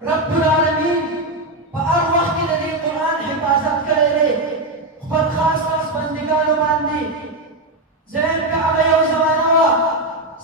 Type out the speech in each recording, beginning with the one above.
रब्बुल आलमीन पर वक्त के नदी कुरान हिफाजत करे रे खुद खास खास बंदिगान बांधी ज़ैन का आया ज़माना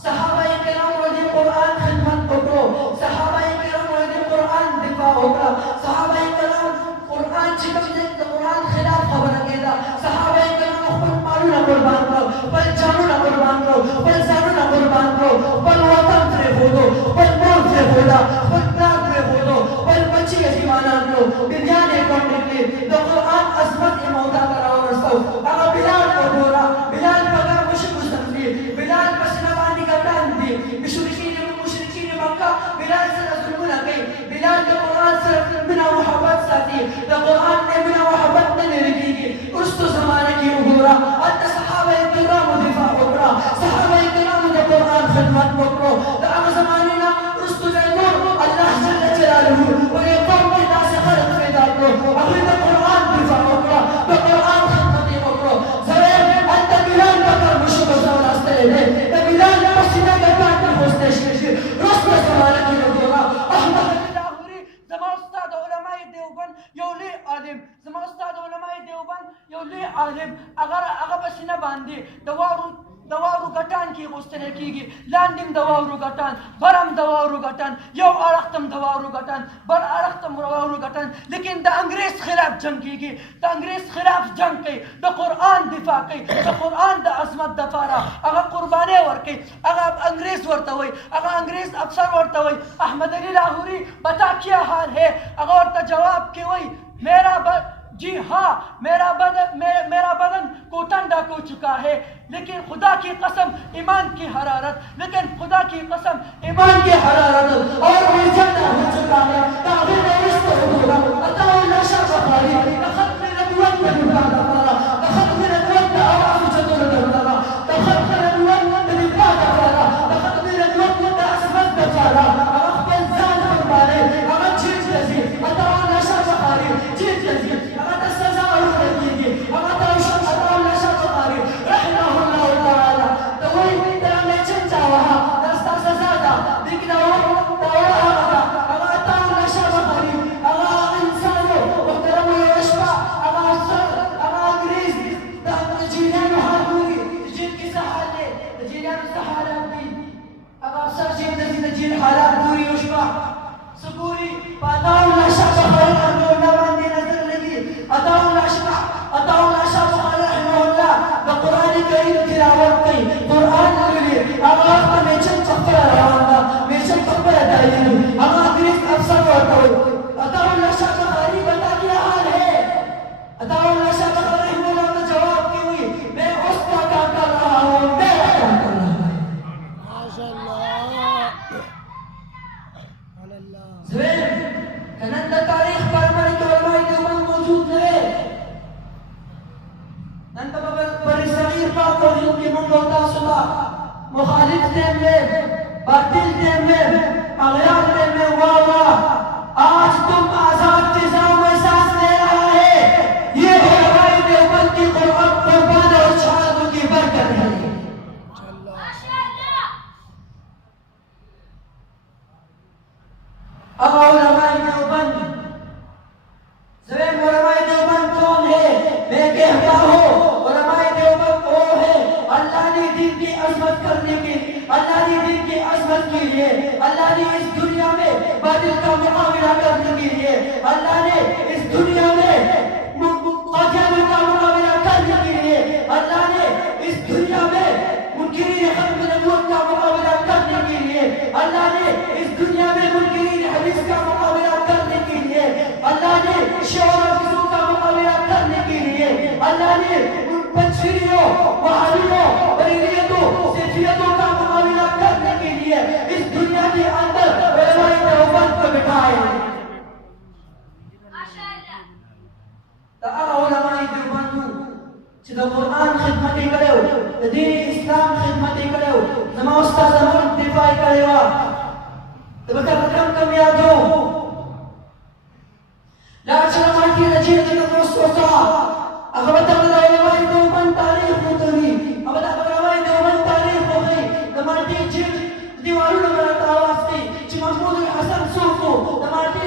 सहाबाए किराम रोज़े कुरान खिदमत करो सहाबाए किराम रोज़े कुरान दिफा होगा सहाबाए किराम कुरान चिकम दे कुरान खिलाफ खबर केदा सहाबाए किराम खुद मालू ना कुर्बान करो पर जानू ना कुर्बान करो पर जानू ना कुर्बान करो पर वतन से होदो पर मौत से होदा पर नाम से होदो पर बच्ची यजीमाना लो बिरयानी कौन निकले तो कुरान अजमत मौदा करा और रस्तो अगर बिलाल को बोला बिलाल पगा बिलाल पसनवानी का टान दी मुशरिकीन मक्का बिलाल से जुल्म ना गई बिलाल के कुरान से बिना मोहब्बत साथी तो कुरान ने बिना मोहब्बत ने लिखी उस तो जमाने की उगोरा अंत सहाबा किराम दिफा होगा सहाबा किराम ने कुरान खिदमत करो तो अब जमाने ना उस तो जरूर अल्लाह जल्ल जलालहू और ये कौम के नास खलक पैदा करो अभी तो कुरान दिफा होगा तो कुरान खिदमत करो जरे अंत बिलाल का मुशकिल बिलाल पसीना का काटना होस्ते शीशे रस्ता जमाना की लोगों अहमद लाहौरी जमा उस्ताद उलमाए देवबंद योली आलिम जमा उस्ताद उलमाए देवबंद योली आलिम अगर पसीना बांधी दवारू गटान की गुस्तने कीगी लैंडिंग दवारू गटान बरम दवारू गटान यो अरख्तम दवारू गटान बर अरख्तम दवारू गटान लेकिन द अंग्रेज खिलाफ जंग कीगी द अंग्रेज खिलाफ जंग की द कुरान दिफा की द कुरान द अजमत दफारा अगर कुर्बाने वर की अगर अंग्रेज वरता हुई अगर अंग्रेज अफसर वरता हुई अहमद अली लाहौरी बता क्या हाल है अगर तो जवाब की हुई जी हाँ मेरा बदन कोटन डाक हो चुका है लेकिन खुदा की कसम ईमान की हरारत लेकिन खुदा की कसम ईमान की हरारत और वो ज़िंदा हो चुका है ताबीर रिश्ते होगा अता नशा बखारी दखल में नबूवत में निभाना पारा दखल में नबूवत में आवाज़ जदों डरना दखल में नबूवत में निभाना पारा दखल में नबूवत में असमत बचारा अगर जान पर मारे अगर चीज जैसी अता नशा बखारी चीज जैसी हालात पूरी उष्मा सुकूरी पाताओ नशा बखारी नवांदे नजर लगी अताओ नशा बखारी रहमहुल्लाह द कुरान करीम तिलावत की कुरान के आवाज में मेचन चक्कर रहा मेचन चक्कर दाई हम अंग्रेज अफसर और अताओ नशा बखारी बता क्या हाल है अताओ नशा बखारी रहमहुल्लाह का जवाब की हुई मैं उसका काम कर रहा हूं मेरा काम कर रहा हूं कनंद तारीख पर हमारे उलमाए देवबंद मौजूद है नंद बड़ी सगीर का तौहीद के मंगोता सुना मुखालिफ थे में बातिल थे में अगयार थे में वाह आज तुम आजाद फिजाओं में सांस ले रहा है ये उलमाए देवबंद की कुर्बान और शहादतों की बरकत है अब उलमाए देवबंद ज़वेन उलमाए देवबंद कौन है मैं कहता हूँ उलमाए देवबंद वो है अल्लाह ने दीन की अज़मत करने के अल्लाह ने दीन की अज़मत के लिए अल्लाह ने इस दुनिया में बातिल का मुकाबला करने के लिए अल्लाह ने इस दुनिया में कादियानी का मुकाबला करने के लिए अल्लाह ने इस दुनिया में मुनकिरीन खत्म नबूवत का मुकाबला करने के लिए अल्लाह ने इस दुनिया में मुनकिरीन हदीस का मुकाबला करने के लिए अल्लाह ने शौर और फिजूल का मुकाबला करने के लिए अल्लाह ने उन पंचफिरियों वहाबियों बरीलियतों सिफियतों का मुकाबला करने के लिए इस दुनिया के अंदर उलमाए देवबंद को बिठाया माशाअल्लाह उलमाए देवबंद चिदा कुरान खिदमत करो दीन इस्लाम खिदमत करो नमा उस्ताद मुल्क दिफा करेवा तो बता कम याद हो लाचना माटी रजी के दोस्तों अगर बता उलमाए देवबंद तारीख मुतरी अब बता उलमाए देवबंद तारीख हो गई टमाटी जिल दीवारों में बनाता आवाज की महमूद हसन सूफो टमाटी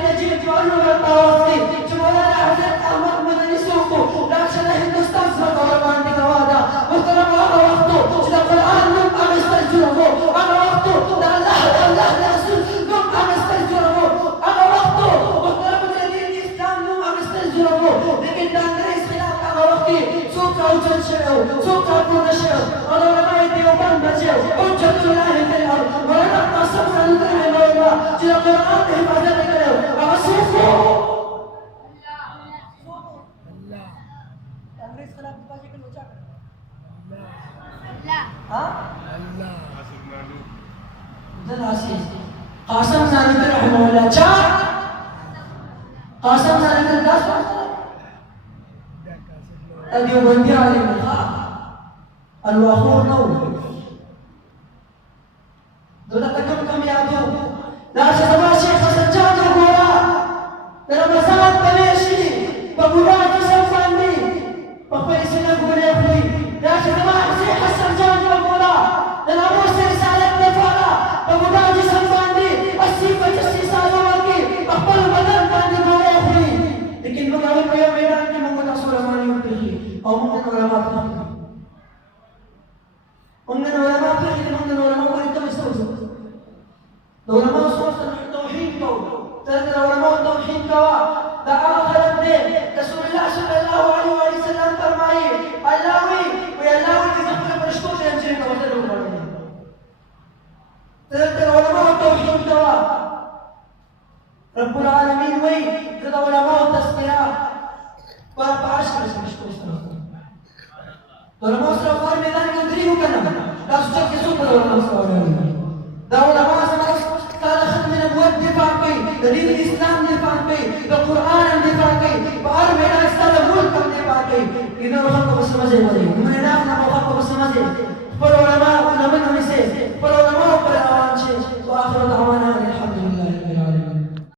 شعو سوق تكون شعو علماء دیوبند بچو حجت الله في الارض مولانا قاسم سند رحمه الله چې قرآن ته حفاظت کړو هغه څوک انګريز خلاف دفاع کړو چا الله ها الله دلاسي قاسم سند رحمه الله چا قاسم سند داس اليوبندي عالم الواخور نو دولتكم كم يادو لا شباب شيخ سجاد غورا رمضان بليشي بغورا جسم فاندي بخير سنه غوري خوري لا شباب شيخ سجاد غورا لنامو رسالة نفارا بغورا جسم فاندي السيفة السيسالة وكي بخبر بدن فاندي غوري خوري لكن بغاوي بيا ميدان كي ممكن أصول أماني وتخي أو ممكن علماء تخي ومن العلماء تخي ومن العلماء ولد مستوزن العلماء صوت التوحيد كو تلك العلماء التوحيد كوا دعا خلق دے رسول الله صلى الله عليه وسلم فرمائے اللہوی وی اللہوی کی زخم پرشتوں سے انجیر کا وزر ہوگا تلك العلماء التوحيد كوا رب العالمين وی تلك العلماء التسقيا وعرش پرشتوں سے علماء صرف فار میدان کے ادری ہو کنا لا سوچت کے سوپ علماء صرف دا علماء صرف تعالی ختم نبوت دفاع کی دلیل اسلام دفاع کی قرآن دفاع کی بار میرا استاد ملک دفاع کی ادھر وقت کو سمجھے والے ہمیں ناف نہ وقت کو سمجھے پر علماء علماء ہمیں سے پر